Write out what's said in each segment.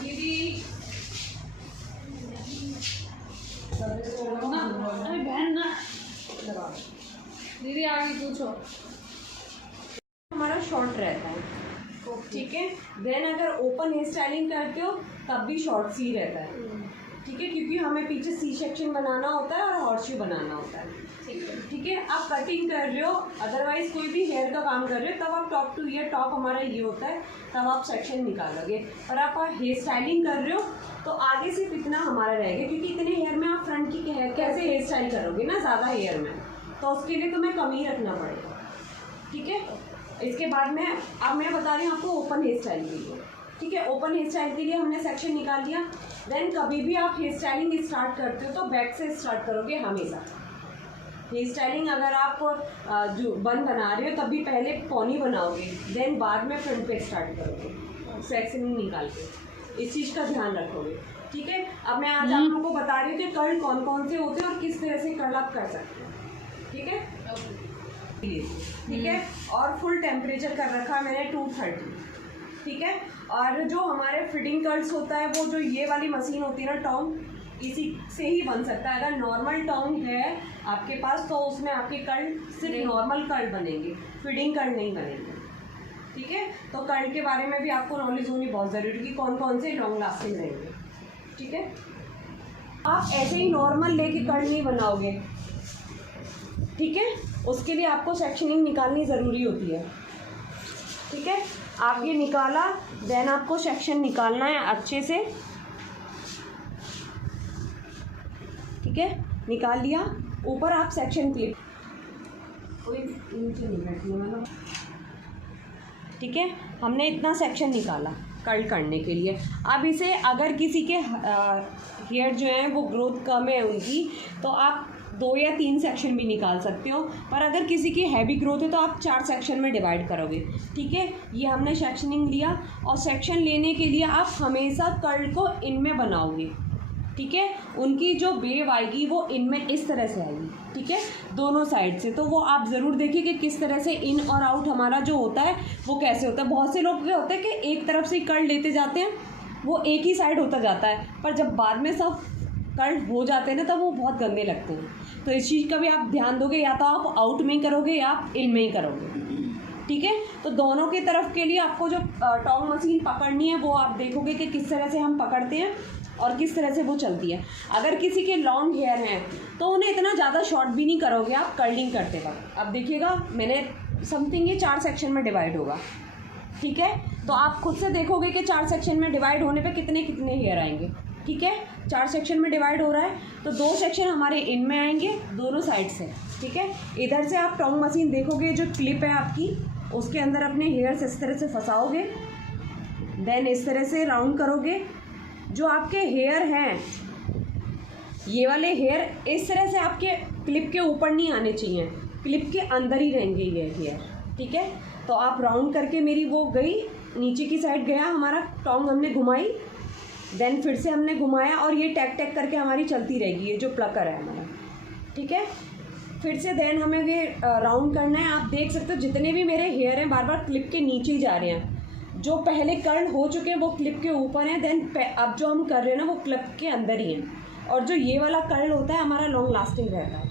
दीदी अरे बहन ना दीदी आगे पूछो। हमारा शॉर्ट रहता है, ठीक है। देन अगर ओपन हेयर स्टाइलिंग करते हो तब भी शॉर्ट सी रहता है, ठीक है, क्योंकि हमें पीछे सी सेक्शन बनाना होता है और हॉर्सशू बनाना होता है, ठीक है। आप कटिंग कर रहे हो, अदरवाइज कोई भी हेयर का काम कर रहे हो, तब आप टॉप टू ईयर, टॉप हमारा ये होता है, तब आप सेक्शन निकालोगे। और आप हेयर स्टाइलिंग कर रहे हो तो आगे सिर्फ इतना हमारा रहेगा, क्योंकि इतने हेयर में आप फ्रंट की कैसे हेयर स्टाइल करोगे ना, ज़्यादा हेयर में, तो उसके लिए तुम्हें कम ही रखना पड़ेगा, ठीक है। इसके बाद में अब मैं बता रही हूँ आपको ओपन हेयर स्टाइल के लिए, ठीक है। ओपन हेयर स्टाइल के लिए हमने सेक्शन निकाल लिया। देन कभी भी आप हेयर स्टाइलिंग स्टार्ट करते हो तो बैक से स्टार्ट करोगे हमेशा। हेयर स्टाइलिंग अगर आप जो बन बना रहे हो तब भी पहले पौनी बनाओगे, देन बाद में फ्रंट पे स्टार्ट करोगे सेक्शन निकाल के, इस चीज़ का ध्यान रखोगे, ठीक है। अब मैं आज आप लोगों को बता रही हूँ कि कर्ल कौन कौन से होते हैं और किस तरह से कर्ल आप कर सकते हैं, ठीक है, ठीक है। और फुल टेम्परेचर कर रखा है मैंने 230, ठीक है। और जो हमारे फिटिंग कर्ल्स होता है वो जो ये वाली मशीन होती है ना टोंग, इसी से ही बन सकता है। अगर नॉर्मल टोंग है आपके पास तो उसमें आपके कर्ल सिर्फ नॉर्मल कर्ल बनेंगे, फिटिंग कर्ल नहीं बनेंगे, ठीक है। तो कर्ल के बारे में भी आपको नॉलेज होनी बहुत ज़रूरी है कि कौन कौन से लॉन्ग लास्टिंग रहेंगे, ठीक है। आप ऐसे ही नॉर्मल लेके कर्ल नहीं बनाओगे, ठीक है, उसके लिए आपको सेक्शनिंग निकालनी ज़रूरी होती है, ठीक है। आप ये निकाला, देन आपको सेक्शन निकालना है अच्छे से, ठीक है, निकाल लिया। ऊपर आप सेक्शन क्लिप, कोई नीचे नहीं बैठने वाला, ठीक है। हमने इतना सेक्शन निकाला कर्ल करने के लिए। अब इसे अगर किसी के हेयर जो है वो ग्रोथ कम है उनकी, तो आप 2 या 3 सेक्शन भी निकाल सकते हो, पर अगर किसी की हैवी ग्रोथ है तो आप 4 सेक्शन में डिवाइड करोगे, ठीक है। ये हमने सेक्शनिंग लिया, और सेक्शन लेने के लिए आप हमेशा कर्ल को इनमें बनाओगे, ठीक है। उनकी जो वेव आएगी वो इनमें इस तरह से आएगी, ठीक है, दोनों साइड से। तो वो आप ज़रूर देखिए कि किस तरह से इन और आउट हमारा जो होता है वो कैसे होता है। बहुत से लोग क्या होता है कि एक तरफ से कर्ल लेते जाते हैं, वो एक ही साइड होता जाता है, पर जब बाद में सब कर्ल हो जाते हैं ना तब वो बहुत गंदे लगते हैं। तो इस चीज़ का भी आप ध्यान दोगे, या तो आप आउट में ही करोगे या आप इन में ही करोगे, ठीक है। तो दोनों की तरफ के लिए आपको जो टोंग मशीन पकड़नी है वो आप देखोगे कि किस तरह से हम पकड़ते हैं और किस तरह से वो चलती है। अगर किसी के लॉन्ग हेयर हैं तो उन्हें इतना ज़्यादा शॉर्ट भी नहीं करोगे आप कर्लिंग करते वक्त। अब देखिएगा मैंने समथिंग ये 4 सेक्शन में डिवाइड होगा, ठीक है। तो आप खुद से देखोगे कि 4 सेक्शन में डिवाइड होने पे कितने कितने हेयर आएंगे, ठीक है। 4 सेक्शन में डिवाइड हो रहा है तो 2 सेक्शन हमारे इनमें आएंगे दोनों साइड से, ठीक है। इधर से आप टोंग मशीन देखोगे, जो क्लिप है आपकी उसके अंदर अपने हेयर्स इस तरह से फंसाओगे, देन इस तरह से राउंड करोगे। जो आपके हेयर हैं ये वाले हेयर इस तरह से आपके क्लिप के ऊपर नहीं आने चाहिए, क्लिप के अंदर ही रहेंगे ये हेयर, ठीक है। तो आप राउंड करके, मेरी वो गई नीचे की साइड गया हमारा टोंग, हमने घुमाई, देन फिर से हमने घुमाया और ये टैक टैक करके हमारी चलती रहेगी, ये जो प्लकर है हमारा, ठीक है। फिर से देन हमें ये राउंड करना है। आप देख सकते हो जितने भी मेरे हेयर हैं बार बार क्लिप के नीचे ही जा रहे हैं। जो पहले कर्ल हो चुके हैं वो क्लिप के ऊपर हैं, देन अब जो हम कर रहे हैं ना वो क्लिप के अंदर ही हैं। और जो ये वाला कर्ल होता है हमारा लॉन्ग लास्टिंग रहता है,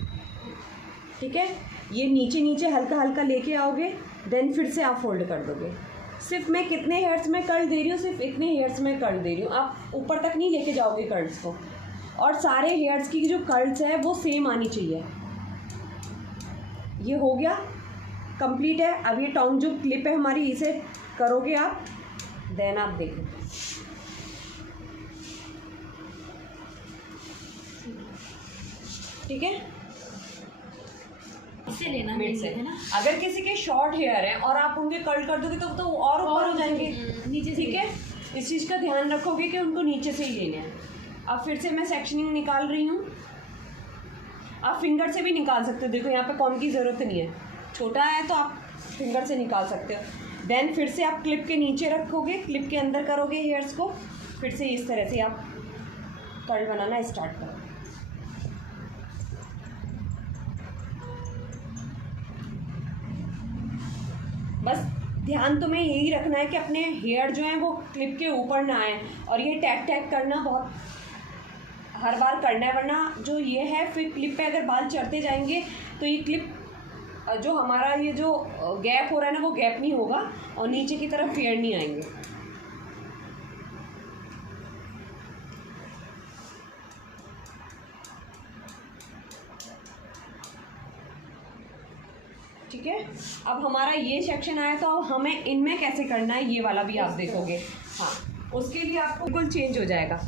ठीक है। ये नीचे नीचे हल्का हल्का लेके आओगे, देन फिर से आप फोल्ड कर दोगे। सिर्फ मैं कितने हेयर्स में कर्ल दे रही हूँ, सिर्फ इतने हेयर्स में कर्ल दे रही हूँ, आप ऊपर तक नहीं लेके जाओगे कर्ल्स को। और सारे हेयर्स की जो कर्ल्स है वो सेम आनी चाहिए। ये हो गया, कंप्लीट है। अब ये टोंग जो क्लिप है हमारी, इसे करोगे आप, देन आप देखो, ठीक है। इससे लेना मिड से है ना। अगर किसी के शॉर्ट हेयर हैं और आप उनके कर्ल कर दोगे तो और ऊपर हो जाएंगे नीचे, ठीक है। इस चीज़ का ध्यान रखोगे कि उनको नीचे से ही लेने हैं। अब फिर से मैं सेक्शनिंग निकाल रही हूँ, आप फिंगर से भी निकाल सकते हो। देखो यहाँ पे कॉम की ज़रूरत नहीं है, छोटा है तो आप फिंगर से निकाल सकते हो। देन फिर से आप क्लिप के नीचे रखोगे, क्लिप के अंदर करोगे हेयर्स को, फिर से इस तरह से आप कर्ल बनाना स्टार्ट करोगे। बस ध्यान तुम्हें यही रखना है कि अपने हेयर जो हैं वो क्लिप के ऊपर ना आए, और ये टैग टैग करना बहुत हर बार करना है, वरना जो ये है फिर क्लिप पे अगर बाल चढ़ते जाएंगे तो ये क्लिप जो हमारा ये जो गैप हो रहा है ना वो गैप नहीं होगा और नीचे की तरफ फेयर नहीं आएंगे। ठीक है, अब हमारा ये सेक्शन आया तो अब हमें इनमें कैसे करना है ये वाला भी आप देखोगे। हाँ, उसके लिए आपको बिल्कुल चेंज हो जाएगा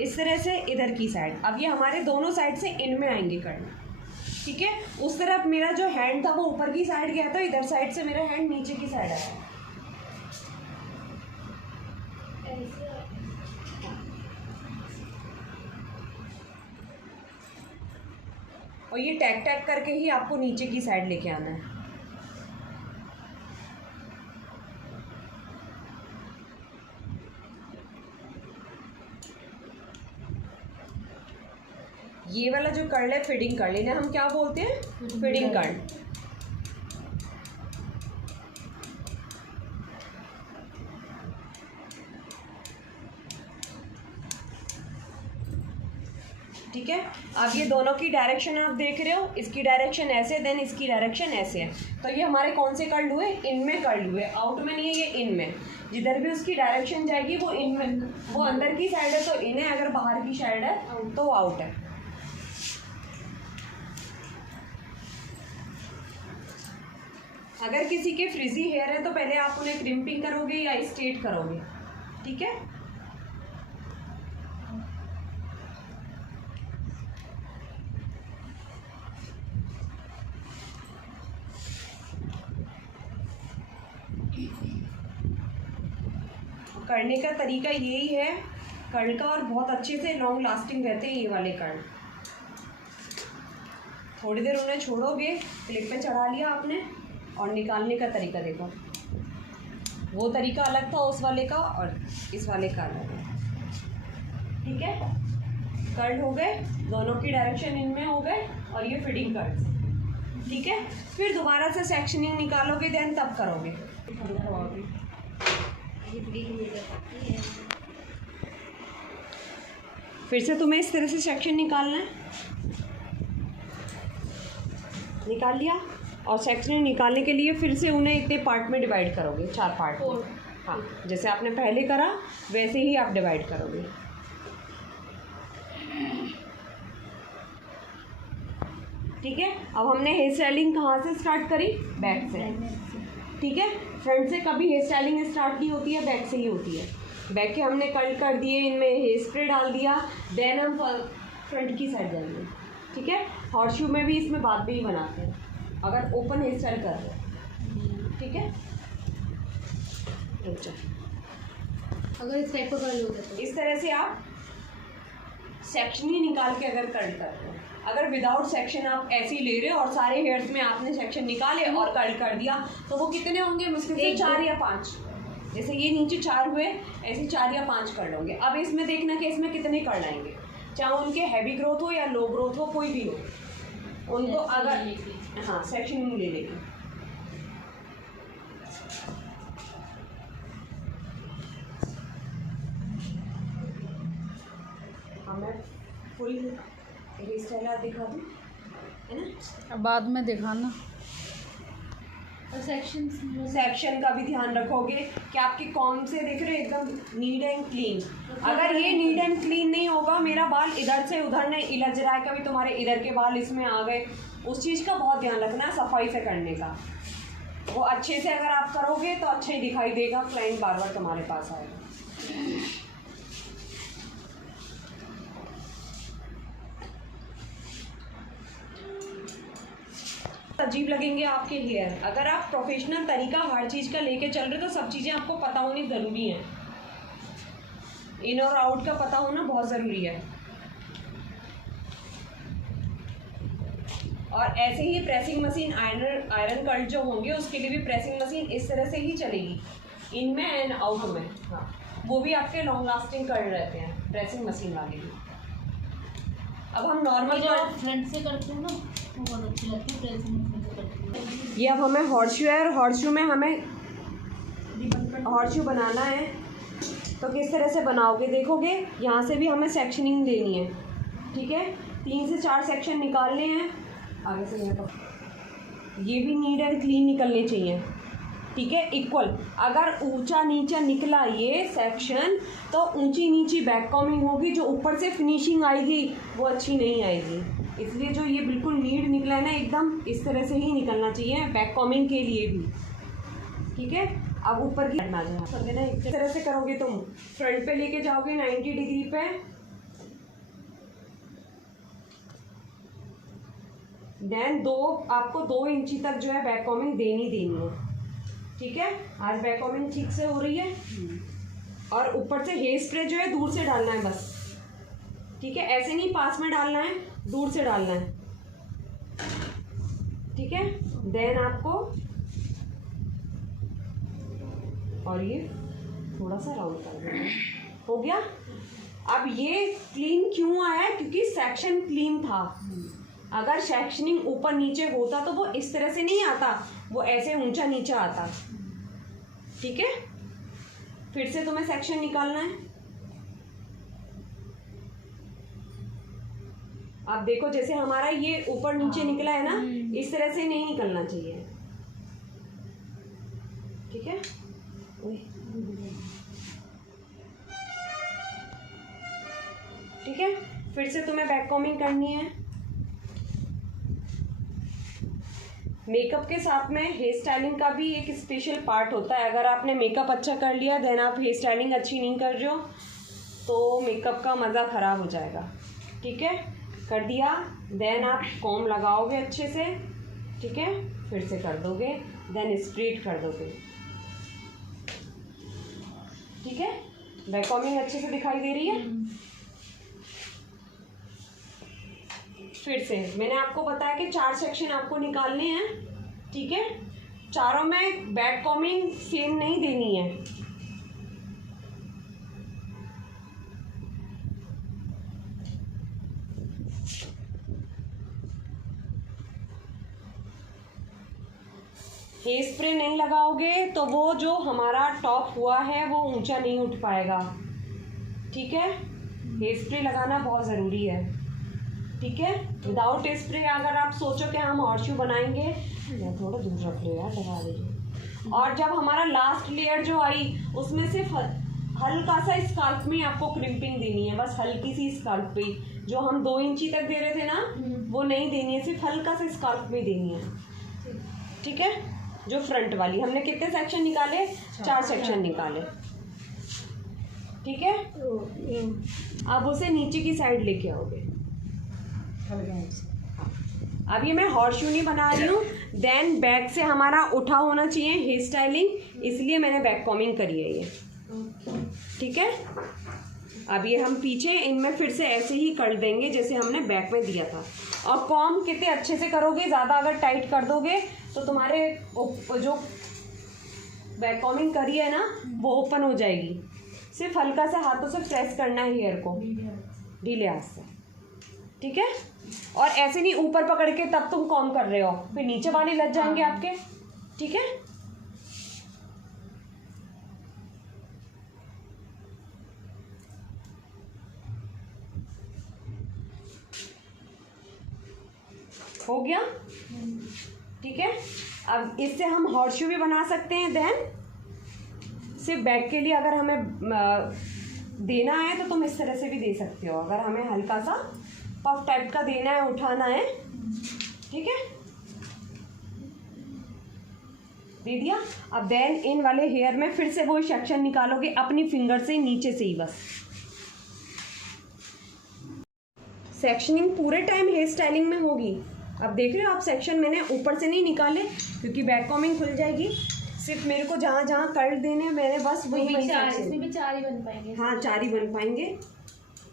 इस तरह से इधर की साइड। अब ये हमारे दोनों साइड से इनमें आएंगे करना, ठीक है। उस तरफ मेरा जो हैंड था वो ऊपर की साइड गया था, इधर साइड से मेरा हैंड नीचे की साइड आया। और ये टैग टैग करके ही आपको नीचे की साइड लेके आना है। ये वाला जो कर्ल है फीडिंग कर्ल, इन्हें हम क्या बोलते हैं? Feeding curl. ठीक है, अब ये दोनों की डायरेक्शन आप देख रहे हो, इसकी डायरेक्शन ऐसे, देन इसकी डायरेक्शन ऐसे है, तो ये हमारे कौन से कर्ल हुए? इनमें कर्ल हुए। आउट में नहीं है, ये इन में। जिधर भी उसकी डायरेक्शन जाएगी वो इन में, वो अंदर की साइड है तो इन है, अगर बाहर की साइड है तो आउट है। अगर किसी के फ्रिजी हेयर है तो पहले आप उन्हें क्रिम्पिंग करोगे या स्ट्रेट करोगे, ठीक है। करने का तरीका यही है कर्ल का, और बहुत अच्छे से लॉन्ग लास्टिंग रहते हैं ये वाले कर्ल। थोड़ी देर उन्हें छोड़ोगे, क्लिप पे चढ़ा लिया आपने, और निकालने का तरीका देखो, वो तरीका अलग था उस वाले का और इस वाले का अलग है, ठीक है। कर्ल हो गए, दोनों की डायरेक्शन इनमें हो गए, और ये फीडिंग कर्ल, ठीक है। फिर दोबारा से सेक्शनिंग निकालोगे, देन तब करोगे। फिर से तुम्हें इस तरह से सेक्शन निकालना है, निकाल लिया, और सेक्शन निकालने के लिए फिर से उन्हें इतने पार्ट में डिवाइड करोगे, 4 पार्ट में। हाँ, जैसे आपने पहले करा वैसे ही आप डिवाइड करोगे। ठीक है, अब हमने हेयर स्टाइलिंग कहाँ से स्टार्ट करी? बैक से, ठीक है। फ्रंट से कभी हेयर स्टाइलिंग स्टार्ट नहीं होती है, बैक से ही होती है। बैक के हमने कर्ल कर दिए, इनमें हेयर स्प्रे डाल दिया, देन हम फ्रंट की साइड जाएंगे, ठीक है। हॉर्स शू में भी इसमें बाद में ही बनाते हैं अगर ओपन हेयर स्टाइल कर रहे हैं, ठीक है। अच्छा, अगर इस टाइप का कर्ल होता है तो इस तरह से आप सेक्शन ही निकाल के अगर कर्ल करते हैं। अगर विदाउट सेक्शन आप ऐसे ही ले रहे हो और सारे हेयर्स में आपने सेक्शन निकाले और कर्ल कर दिया तो वो कितने होंगे? मुश्किल से 4 या 5। जैसे ये नीचे 4 हुए, ऐसे 4 या 5 कर्ल होंगे। अब इसमें देखना कि इसमें कितने कर्ल आएंगे, चाहे उनके हैवी ग्रोथ हो या लो ग्रोथ हो, कोई भी हो, उनको अगर हाँ सेक्शन ले लेंगे। मैं फुल हेयर स्टाइल आप दिखा दूँ, है ना? बाद में दिखाना। और सेक्शन का भी ध्यान रखोगे कि आपके कॉम से देख रहे हो एकदम नीट एंड क्लीन। अगर ये नीट एंड क्लीन नहीं होगा, मेरा बाल इधर से उधर नहीं इलझ रहा है, कभी तुम्हारे इधर के बाल इसमें आ गए, उस चीज़ का बहुत ध्यान रखना है, सफाई से करने का। वो अच्छे से अगर आप करोगे तो अच्छा ही दिखाई देगा, क्लाइंट बार बार तुम्हारे पास आएगा। अजीब लगेंगे आपके हेयर। अगर आप प्रोफेशनल तरीका हर चीज़ का लेके चल रहे हो तो सब चीज़ें आपको पता होनी ज़रूरी है। इन और आउट का पता होना बहुत ज़रूरी है। और ऐसे ही प्रेसिंग मशीन आयरन कर्ल जो होंगे उसके लिए भी प्रेसिंग मशीन इस तरह से ही चलेगी, इनमें एंड आउट में। हाँ, वो भी आपके लॉन्ग लास्टिंग कर्ल रहते हैं प्रेसिंग मशीन वाले भी। अब हम नॉर्मल फ्रंट से करते हैं ना, वो बहुत अच्छी लगती है। प्रेसिंग मशीन से करती है। ये अब हमें हॉर्स शू है, और हॉर्स शू में हमें हॉर्सशू बनाना है तो किस तरह से बनाओगे देखोगे। यहाँ से भी हमें सेक्शनिंग देनी है, ठीक है। 3 से 4 सेक्शन निकालने हैं। आगे से यहाँ पर ये भी नीट एंड क्लीन निकलने चाहिए, ठीक है, इक्वल। अगर ऊंचा नीचा निकला ये सेक्शन तो ऊंची नीची बैक कॉमिंग होगी, जो ऊपर से फिनिशिंग आएगी वो अच्छी नहीं आएगी। इसलिए जो ये बिल्कुल नीट निकला है ना, एकदम इस तरह से ही निकलना चाहिए बैक कॉमिंग के लिए भी, ठीक है। अब ऊपर की हटना जाए ना, इस तरह से करोगे तुम। फ्रंट पे लेके जाओगे 90 डिग्री पे, देन आपको 2 इंची तक जो है बैक कॉमिंग देनी है, ठीक है। आज बैक कॉमिंग ठीक से हो रही है। और ऊपर से हेयर स्प्रे जो है दूर से डालना है बस, ठीक है। ऐसे नहीं पास में डालना है, दूर से डालना है, ठीक है। देन आपको और ये थोड़ा सा राउंड कर देना, हो गया। अब ये क्लीन क्यों आया है? क्योंकि सेक्शन क्लीन था। अगर सेक्शनिंग ऊपर नीचे होता तो वो इस तरह से नहीं आता, वो ऐसे ऊंचा नीचा आता, ठीक है। फिर से तुम्हें सेक्शन निकालना है। अब देखो जैसे हमारा ये ऊपर नीचे निकला है ना, इस तरह से नहीं निकलना चाहिए, ठीक है। ठीक है, फिर से तुम्हें बैक कॉमिंग करनी है। मेकअप के साथ में हेयर स्टाइलिंग का भी एक स्पेशल पार्ट होता है। अगर आपने मेकअप अच्छा कर लिया देन आप हेयर स्टाइलिंग अच्छी नहीं कर रहे हो तो मेकअप का मज़ा ख़राब हो जाएगा, ठीक है। कर दिया, देन आप कॉम लगाओगे अच्छे से, ठीक है। फिर से कर दोगे, देन स्ट्रेट कर दोगे, ठीक है। बैक कॉमिंग अच्छे से दिखाई दे रही है। फिर से मैंने आपको बताया कि 4 सेक्शन आपको निकालने हैं, ठीक है। चारों में बैक कॉमिंग सेम नहीं देनी है। हेयर स्प्रे नहीं लगाओगे तो वो जो हमारा टॉप हुआ है वो ऊंचा नहीं उठ पाएगा, ठीक है। हेयर स्प्रे लगाना बहुत ज़रूरी है, ठीक है। विदाउट स्प्रे अगर आप सोचो कि हम हॉर्सशू बनाएंगे, या थोड़ा दूर रख लो यार, लगा दीजिए। और जब हमारा लास्ट लेयर जो आई उसमें सिर्फ हल्का सा स्काल्प में आपको क्रिम्पिंग देनी है, बस हल्की सी स्काल्प पे। जो हम 2 इंची तक दे रहे थे ना, वो नहीं देनी है, सिर्फ हल्का सा स्काल्प में देनी है, ठीक है। जो फ्रंट वाली हमने कितने सेक्शन निकाले? 4 सेक्शन निकाले, ठीक है। अब उसे नीचे की साइड लेके आओगे। अब ये मैं हॉर्सशू नहीं बना रही हूँ, देन बैक से हमारा उठा होना चाहिए हेयर स्टाइलिंग, इसलिए मैंने बैक कॉमिंग करी है ये, ठीक है। अब ये हम पीछे इनमें फिर से ऐसे ही कर देंगे जैसे हमने बैक में दिया था। और कॉम कितने अच्छे से करोगे, ज़्यादा अगर टाइट कर दोगे तो तुम्हारे जो बैक कॉमिंग करी है ना वो ओपन हो जाएगी। सिर्फ हल्का सा हाथों से प्रेस करना है हेयर को, ढीले हाथ से, ठीक है। और ऐसे नहीं ऊपर पकड़ के तब तुम कॉम कर रहे हो, फिर नीचे वाले लग जाएंगे आपके, ठीक है। हो गया, ठीक है। अब इससे हम हॉर्सशू भी बना सकते हैं। देन सिर्फ बैक के लिए अगर हमें देना है तो तुम इस तरह से भी दे सकते हो। अगर हमें हल्का सा पफ टाइप का देना है, उठाना है, ठीक है, दे दिया। अब देन इन वाले हेयर में फिर से वो सेक्शन निकालोगे अपनी फिंगर से, नीचे से ही बस। सेक्शनिंग पूरे टाइम हेयर स्टाइलिंग में होगी। अब देख रहे हो आप, सेक्शन मैंने ऊपर से नहीं निकाले क्योंकि बैक कॉमिंग खुल जाएगी। सिर्फ मेरे को जहाँ जहाँ कर देने मैंने बस वही इसमें भी 4 ही बन पाएंगे। हाँ 4 ही बन पाएंगे,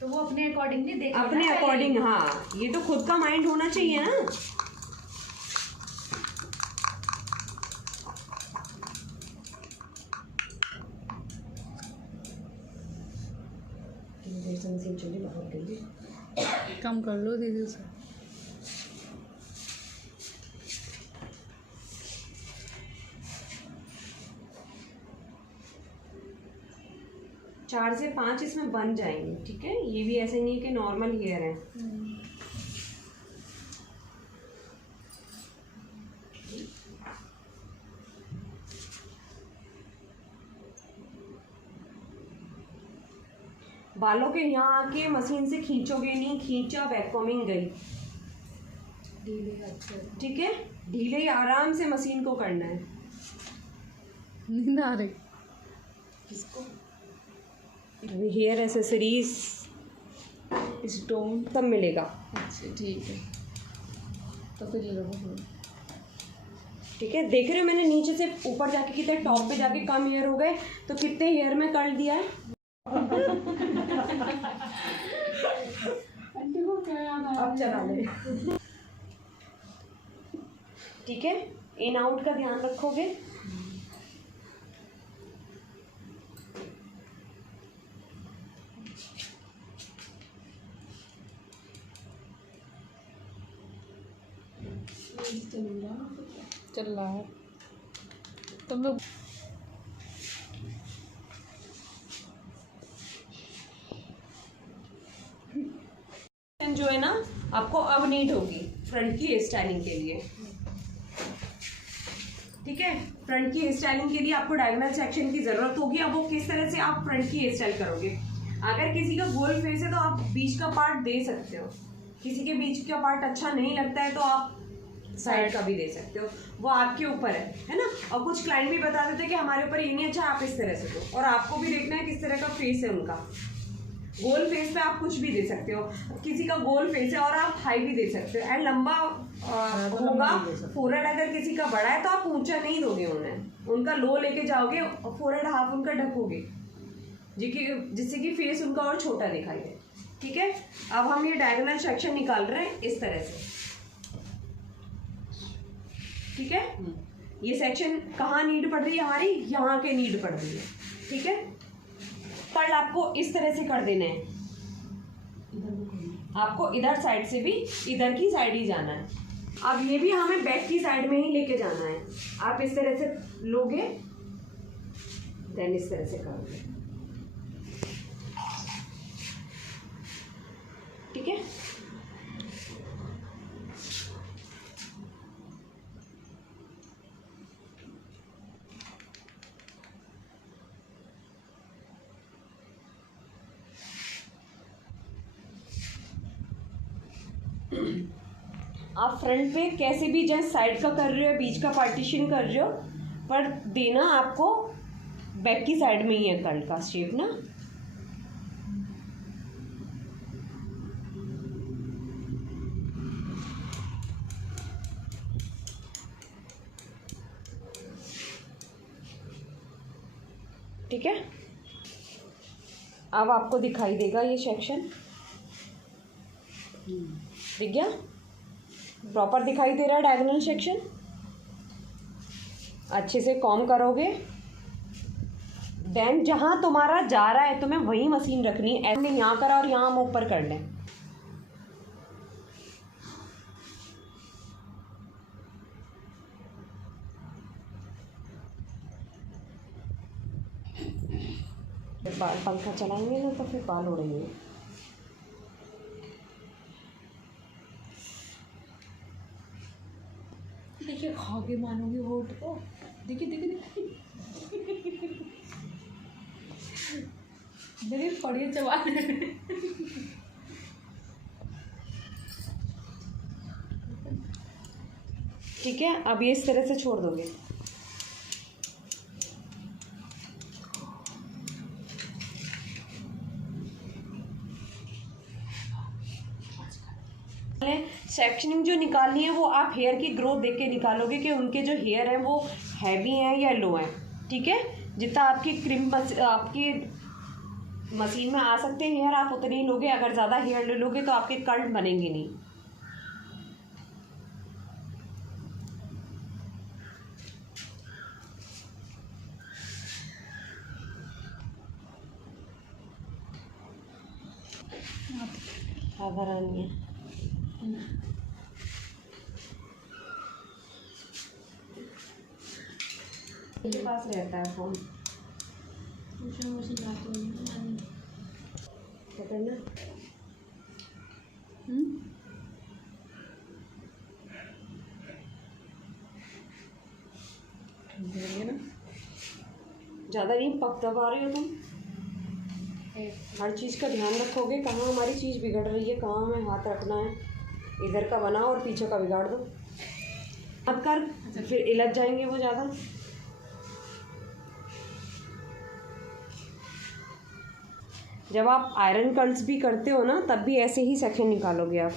तो वो अपने अकॉर्डिंग नहीं देख अपने अकॉर्डिंग। हाँ, ये तो खुद का माइंड होना चाहिए ना। कम कर लो दीदी से। 4 से 5 इसमें बन जाएंगे, ठीक है। ये भी ऐसे नहीं है कि नॉर्मल हेयर है। बालों के यहाँ आके मशीन से खींचोगे नहीं, खींचा वैक्यूमिंग गई, ठीक है। ढीले ही आराम से मशीन को करना है। नींद आ रही किसको? हेयर एसेसरीज, स्टोन सब मिलेगा। अच्छा ठीक है, तो फिर ले लो। ठीक है, देख रहे हो मैंने नीचे से ऊपर जाके कितने टॉप पे जाके कम हेयर हो गए, तो कितने हेयर में कर दिया है। आंटी को क्या याद आया? अब चला ले। ठीक है, इन आउट का ध्यान रखोगे। चल रहा है तो मैं जो है ना आपको अब नीड होगी फ्रंट की हेयर स्टाइलिंग के लिए। ठीक है, फ्रंट की हेयर स्टाइलिंग के लिए आपको डायगोनल सेक्शन की जरूरत होगी। अब वो किस तरह से आप फ्रंट की हेयर स्टाइल करोगे। अगर किसी का गोल फेस है तो आप बीच का पार्ट दे सकते हो, किसी के बीच का पार्ट अच्छा नहीं लगता है तो आप साइड का भी दे सकते हो, वो आपके ऊपर है ना। और कुछ क्लाइंट भी बता देते हैं कि हमारे ऊपर ये नहीं अच्छा, आप इस तरह से दो। और आपको भी देखना है किस तरह का फेस है उनका। गोल फेस पे आप कुछ भी दे सकते हो, किसी का गोल फेस है और आप हाई भी दे सकते हो। एंड लंबा होगा फोरहेड, अगर किसी का बड़ा है तो आप ऊंचा नहीं दोगे उन्हें, उनका लो लेके जाओगे, फोरहेड हाफ उनका ढकोगे जिससे कि फेस उनका और छोटा दिखाई दे। ठीक है, अब हम ये डायगोनल सेक्शन निकाल रहे हैं इस तरह से। ठीक है, ये सेक्शन कहाँ नीड पड़ रही है हमारी, यहाँ के नीड पड़ रही है। ठीक है, कर्ल आपको इस तरह से कर देना है। आपको इधर साइड से भी इधर की साइड ही जाना है। अब ये भी हमें बैक की साइड में ही लेके जाना है। आप इस तरह से लोगे, देन इस तरह से करोगे। ठीक है, आप फ्रंट पे कैसे भी जैसे साइड का कर रहे हो, बीच का पार्टीशन कर रहे हो, पर देना आपको बैक की साइड में ही है कर्ल का शेप ना। ठीक है, अब आपको दिखाई देगा ये सेक्शन, दिख गया, प्रॉपर दिखाई दे रहा है डायगोनल सेक्शन। अच्छे से कॉम करोगे, देन जहां तुम्हारा जा रहा है तुम्हें वही मशीन रखनी है। ऐसे यहाँ करा और यहाँ हम ऊपर कर लें। बाल पंखा चलाएंगे ना तो फिर बाल उड़ेंगे। देखिए, खा के मानोगे होठ को। देखिए देखिए देखिए देखिए पड़िए चबा। ठीक है, अब ये इस तरह से छोड़ दोगे। सेक्शनिंग जो निकालनी है वो आप हेयर की ग्रोथ देख के निकालोगे कि उनके जो हेयर हैं वो हैवी हैं या लो हैं। ठीक है, जितना आपकी क्रीम आपकी मशीन में आ सकते हैं हेयर, आप उतने ही लोगे। अगर ज़्यादा हेयर ले लोगे तो आपके कर्ल बनेंगे नहीं। आधार नहीं है के पास रहता है फोन। मुझे बात ज़्यादा नहीं पक दबा रही हो तुम। हर चीज़ का ध्यान रखोगे, कहाँ हमारी चीज़ बिगड़ रही है, कहाँ हमें हाथ रखना है। इधर का बनाओ और पीछे का बिगाड़ दो मत कर, फिर इलझ जाएंगे वो ज़्यादा। जब आप आयरन कर्ल्स भी करते हो ना, तब भी ऐसे ही सेक्शन निकालोगे आप।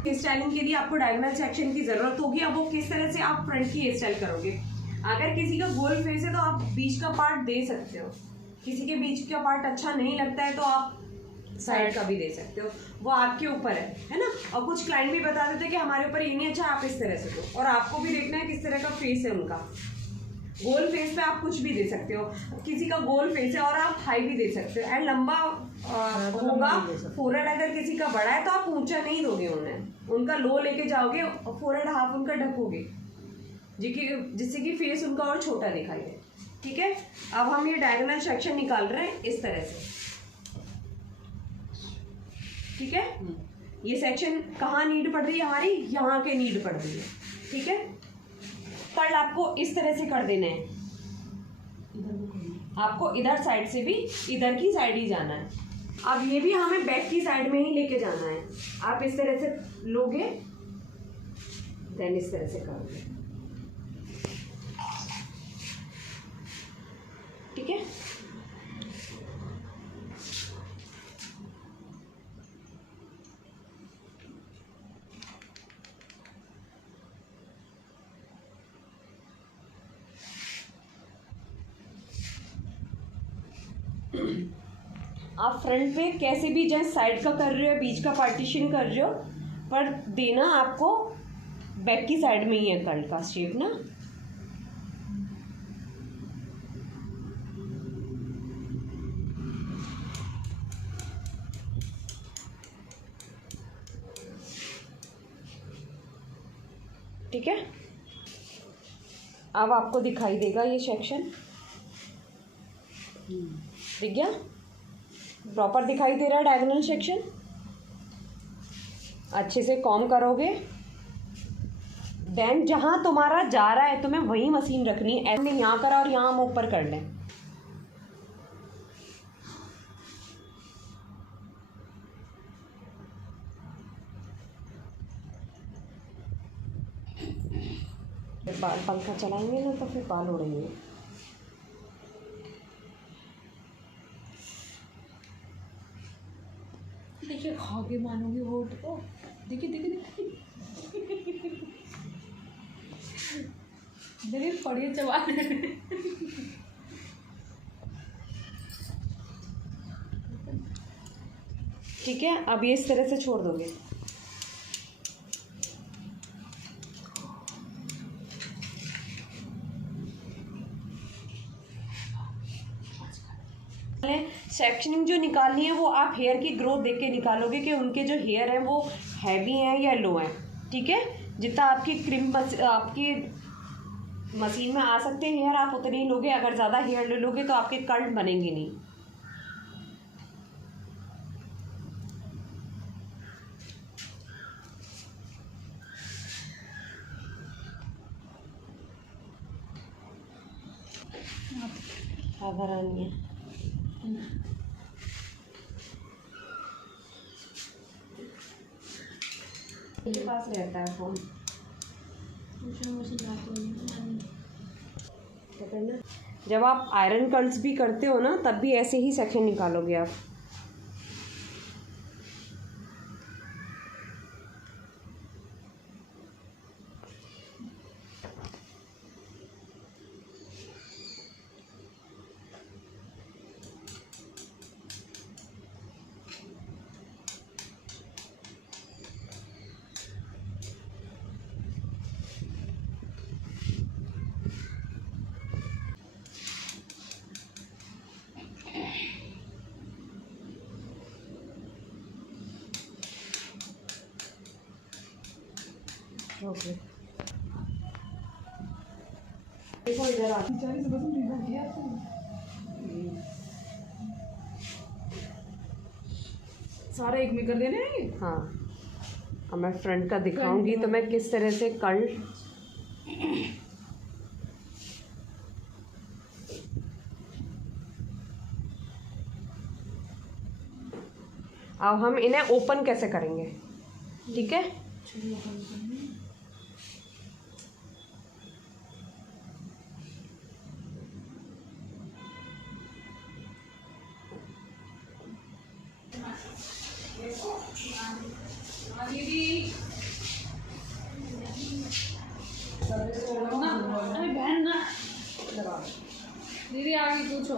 हेयर स्टाइलिंग के लिए आपको डायगोनल सेक्शन की ज़रूरत होगी। अब वो किस तरह से आप फ्रंट की हेयर स्टाइल करोगे। अगर किसी का गोल फेस है तो आप बीच का पार्ट दे सकते हो, किसी के बीच का पार्ट अच्छा नहीं लगता है तो आप साइड का भी दे सकते हो, वो आपके ऊपर है ना। और कुछ क्लाइंट भी बता देते हैं कि हमारे ऊपर ये नहीं अच्छा, आप इस तरह से दो। और आपको भी देखना है किस तरह का फेस है उनका। गोल फेस पे आप कुछ भी दे सकते हो, किसी का गोल फेस है और आप हाई भी दे सकते हो। एंड लंबा होगा फोरहेड, अगर किसी का बड़ा है तो आप ऊंचा नहीं दोगे उन्हें, उनका लो लेके जाओगे, फोरहेड हाफ उनका ढकोगे जिससे कि फेस उनका और छोटा दिखाई दे। ठीक है, अब हम ये डायगोनल सेक्शन निकाल रहे हैं इस तरह से। ठीक है, ये सेक्शन कहाँ नीड पड़ रही है हमारी, यहाँ के नीड पड़ रही है। ठीक है, कर्ल आपको इस तरह से कर देने हैं। आपको इधर साइड से भी इधर की साइड ही जाना है। अब ये भी हमें बैक की साइड में ही लेके जाना है। आप इस तरह से लोगे, देन इस तरह से करोगे। ठीक है, आप फ्रंट पे कैसे भी जैसे साइड का कर रहे हो, बीच का पार्टीशन कर रहे हो, पर देना आपको बैक की साइड में ही है कर्ल का शेप ना। ठीक है, अब आपको दिखाई देगा ये सेक्शन, दिख गया, प्रॉपर दिखाई दे रहा है डायगोनल सेक्शन। अच्छे से कॉम करोगे, देन जहां तुम्हारा जा रहा है तुम्हें वही मशीन रखनी है। ऐसे यहाँ करा और यहाँ हम ऊपर कर लें। बाल पंखा चलाएंगे ना तो फिर बाल उड़ेंगे। देखिए, खा के मानोगे होठ को। देखिए देखिए देखिए देखिए, पड़िए चबा। ठीक है, अब ये इस तरह से छोड़ दोगे। सेक्शनिंग जो निकालनी है वो आप हेयर की ग्रोथ देख के निकालोगे कि उनके जो हेयर हैं वो हैवी हैं या लो हैं। ठीक है, जितना आपकी आपकी मशीन में आ सकते हैं हेयर, आप उतने ही लोगे। अगर ज़्यादा हेयर ले लोगे तो आपके कर्ल बनेंगे नहीं। साधारण है। मेरे पास रहता है फोन, जब आप आयरन कर्ल्स भी करते हो ना, तब भी ऐसे ही सेक्शन निकालोगे आप। ओके देखो इधर आ 40% रीजन किया आपने। सारे एक में कर देने हैं ये। हाँ अब मैं फ्रंट का दिखाऊंगी तो मैं किस तरह से कर्ल अब हम इन्हें ओपन कैसे करेंगे, ठीक है। अरे बहन ना दीदी आगे पूछो।